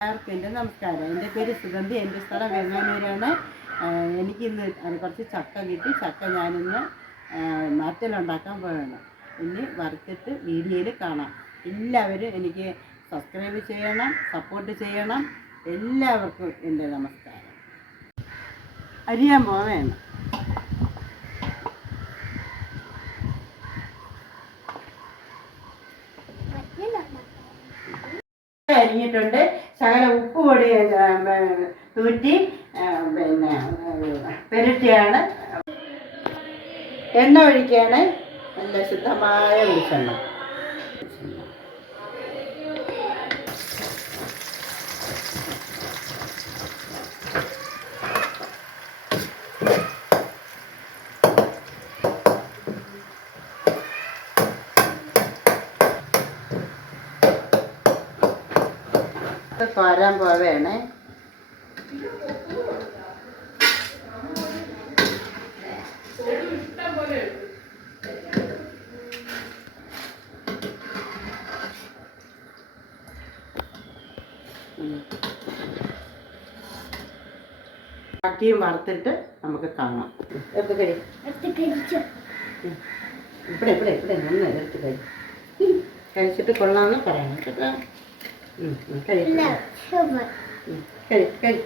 എല്ലാവർക്കും എൻ്റെ നമസ്കാരം. എൻ്റെ പേര് സുഗന്ധി. എൻ്റെ സ്ഥലം വെങ്ങാനൂരാണ്. എനിക്കിന്ന് കുറച്ച് ചക്ക കിട്ടി. ചക്ക ഞാനിന്ന് മാറ്റലുണ്ടാക്കാൻ പോവുകയാണ്. ഇനി വറുത്തിട്ട് വീഡിയോയിൽ കാണാം. എല്ലാവരും എനിക്ക് സബ്സ്ക്രൈബ് ചെയ്യണം, സപ്പോർട്ട് ചെയ്യണം. എല്ലാവർക്കും എൻ്റെ നമസ്കാരം. അരിയാൻ പോവുകയാണ്. അരിഞ്ഞിട്ടുണ്ട്. ശകല ഉപ്പ് പൊടി തൂറ്റി പിന്നെ പെരട്ടിയാണ്. എണ്ണ ഒഴിക്കുകയാണ്. നല്ല ശുദ്ധമായ വെളിച്ചെണ്ണ. കോരാൻ പോവുകയാണ്. ബാക്കിയും വറുത്തിട്ട് നമുക്ക് കാണാം. എടുത്ത് ഇവിടെ ഇവിടെ ഇവിടെ നിന്ന് എടുത്ത് കഴിച്ചിട്ട് കൊള്ളാമെന്ന് പറയണം കേട്ടോ. കഴി കഴി കഴി